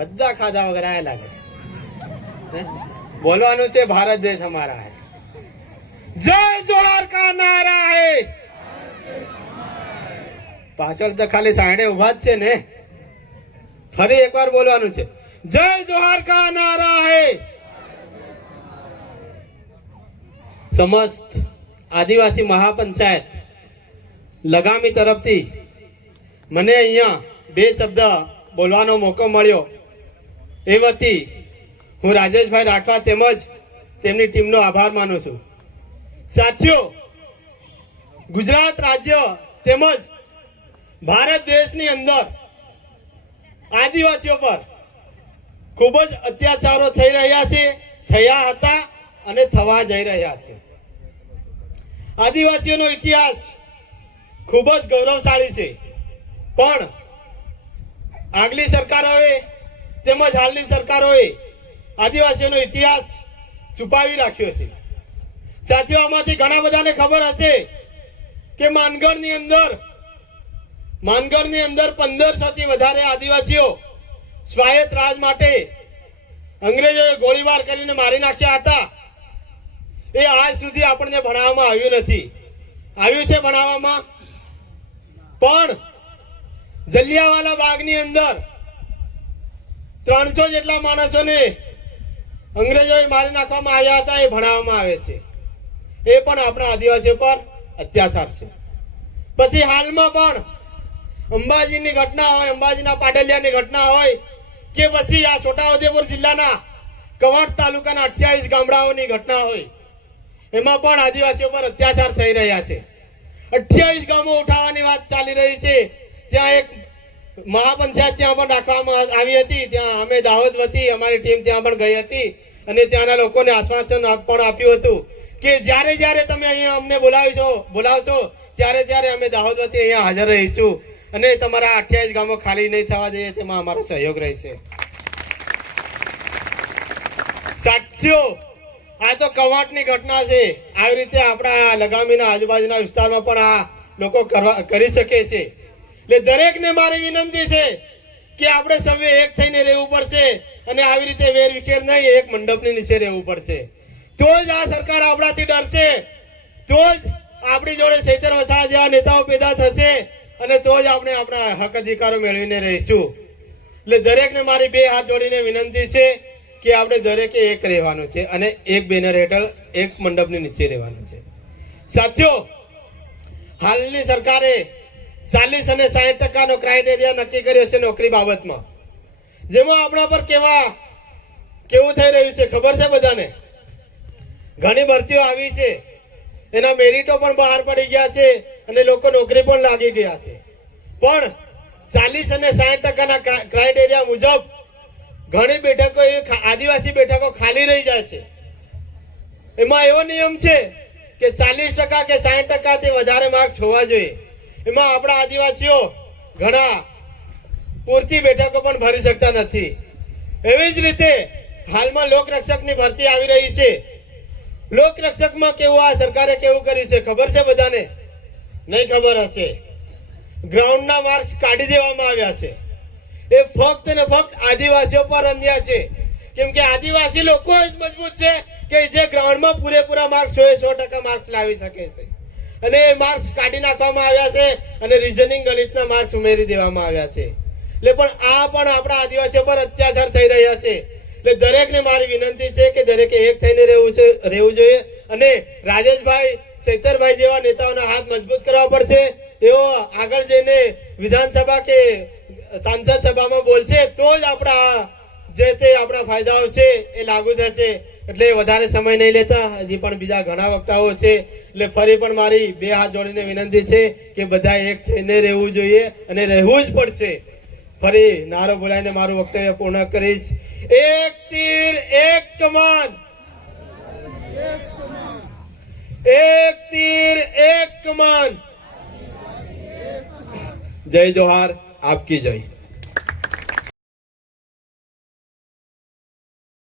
બધા ખાધા વગર આયા લાગે. બોલવાનું છે, ભારત દેશ અમારા હે. જય દ્વારકા નારા હે પાછળ તો ખાલી સાંડે ઊભા જ છે ને. ફરી એકવાર બોલવાનું છે. જય દ્વારકા નારા હે સમસ્ત આદિવાસી મહાપંચાયત લગામી તરફથી મને અહીંયા બે શબ્દ બોલવાનો મોકો મળ્યો. એ વતી હું રાજેશભાઈ રાઠવા તેમજ તેમની ટીમનો આભાર માનું છું. સાથીઓ, ગુજરાત રાજ્ય તેમજ ભારત દેશની અંદર આદિવાસીઓ પર ખૂબ જ અત્યાચારો થઈ રહ્યા છે, થયા હતા અને થવા જઈ રહ્યા છે. આદિવાસીઓનો ઇતિહાસ ખૂબ જ ગૌરવશાળી છે. પણ આગલી સરકારોએ તેમજ હાલની સરકારોએ આદિવાસીઓનો ઇતિહાસ છુપાવી રાખ્યો છે. સાથીઓ, આમાંથી ઘણા બધાને ખબર હશે કે માનગઢની અંદર માનગઢની અંદર પંદરસોથી વધારે આદિવાસીઓ સ્વાયત્ત રાજ માટે અંગ્રેજોએ ગોળીબાર કરીને મારી નાખ્યા હતા. એ આજ સુધી આપણને ભણાવવામાં આવ્યું નથી. આવ્યું છે ભણાવવામાં? પણ જલિયાવાલા બાગની અંદર ત્રણસો જેટલા માણસોને અંગ્રેજોએ મારી નાખવામાં આવ્યા હતા, એ ભણાવવામાં આવે છે. એ પણ આપણા આદિવાસીઓ પર અત્યાચાર છે. પછી હાલમાં પણ અંબાજીની ઘટના હોય, અંબાજીના પાટલિયાની ઘટના હોય, કે પછી આ છોટાઉદેપુર જિલ્લાના કવાંટ તાલુકાના અઠ્યાવીસ ગામડાઓની ઘટના હોય, એમાં પણ આદિવાસીઓ પર અત્યાચાર થઈ રહ્યા છે. અઠ્યાવીસ ગામો ઉઠાવવાની વાત ચાલી રહી છે ત્યાં એક મહાપંચાયત ત્યાં પણ રાખવામાં આવી હતી. ત્યાં અમે દાહોદ વતી, અમારી ટીમ ત્યાં પણ ગઈ હતી અને ત્યાંના લોકોને આશ્વાસન પણ આપ્યું હતું કે જ્યારે જ્યારે તમે અહીંયા અમને બોલાવીશો, બોલાવશો, ત્યારે ત્યારે અમે દાહોદ વતી અહીંયા હાજર રહીશું અને તમારા અઠ્યાવીસ ગામો ખાલી નહીં થવા જોઈએ, તેમાં અમારો સહયોગ રહેશે. સાથીઓ, આ તો કવાટની ઘટના છે. આવી રીતે આપણા લગામીના આજુબાજુના વિસ્તારમાં પણ આ લોકો કરવા કરી શકે છે. એટલે દરેકને મારી વિનંતી છે કે આપણે સૌએ એક થઈને રહેવું પડશે અને આવી રીતે વેર વિખેર નહીં એક મંડપની નીચે રહેવું પડશે. તો જ આ સરકાર આપણાથી ડરશે. તો જ આપણી જોડે ચૈતર વસા જેવા નેતાઓ પેદા થશે અને તો જ આપણે આપણા હક અધિકારો મેળવીને રહીશું. એટલે દરેકને મારી બે હાથ જોડીને વિનંતી છે કે આપણે દરેકે એક રહેવાનું છે અને એક બેનર હેઠળ એક મંડપની નીચે રહેવાનું છે. સાથીઓ, હાલની સરકારે ચાલીસ અને સાહીઠ ટકાનો ક્રાઇટેરિયા નક્કી કર્યો છે નોકરી બાબતમાં. જેમાં આપણા પર કેવા, કેવું થઈ રહ્યું છે, ખબર છે બધાને? ઘણી ભરતીઓ આવી છે. એના મેરિટો પણ બહાર પડી ગયા છે અને લોકો નોકરી પણ લાગી ગયા છે. પણ ચાલીસ અને સાહીઠ ટકાના ક્રા- ક્રાઇટેરિયા મુજબ ઘણી બેઠકો એ આદિવાસી બેઠકો ખાલી રહી જાય છે. એમાં એવો નિયમ છે કે ચાલીસ ટકા કે સાહીઠ ટકાથી વધારે માર્ક્સ હોવા જોઈએ. એમાં આપણા આદિવાસીઓ ઘણા પૂરતી બેઠકો પણ ભરી શકતા નથી. એવી જ રીતે હાલમાં લોકરક્ષકની ભરતી આવી રહી છે. લોકરક્ષકમાં કેવું આ સરકારે કેવું કર્યું છે ખબર છે બધાને? નહીં ખબર હશે. ગ્રાઉન્ડના માર્ક્સ કાઢી દેવામાં આવ્યા છે. એ ફક્ત ને ફક્ત આદિવાસીઓ પર અન્યાય છે. કેમ કે આદિવાસી લોકો જ મજબૂત છે કે જે ગ્રાઉન્ડમાં પૂરેપૂરા માર્ક્સ હોય સો ટકા માર્ક્સ લાવી શકે છે. અને એ માર્ક્સ કાઢી નાખવામાં આવ્યા છે અને રિઝનિંગ ગણિતના માર્ક્સ ઉમેરી દેવામાં આવ્યા છે. એટલે પણ આ પણ આપણા આદિવાસીઓ પર અત્યાચાર થઈ રહ્યા છે. એટલે દરેકને મારી વિનંતી છે કે દરેકે એક થઈને રહેવું છે, રહેવું જોઈએ અને રાજેશભાઈ ચૈતરભાઈ જેવા નેતાઓના હાથ મજબૂત કરવા પડશે. એઓ આગળ જઈને વિધાનસભા કે સાંસદ સભામાં બોલશે તો જ આપણા જે તે આપણા ફાયદાઓ છે એ લાગુ થશે. એટલે વધારે સમય નહીં લેતા. હજી પણ બીજા ઘણા વક્તાઓ છે. એટલે ફરી પણ મારી બે હાથ જોડીને વિનંતી છે કે બધા એક થઈને રહેવું જોઈએ અને રહેવું જ પડશે. ફરી નારો બોલાવીને મારું વક્તવ્ય પૂર્ણ કરીશ. એક તીર, એક કમાન. એક તીર, એક કમાન. જય જોહાર, આપકી જય.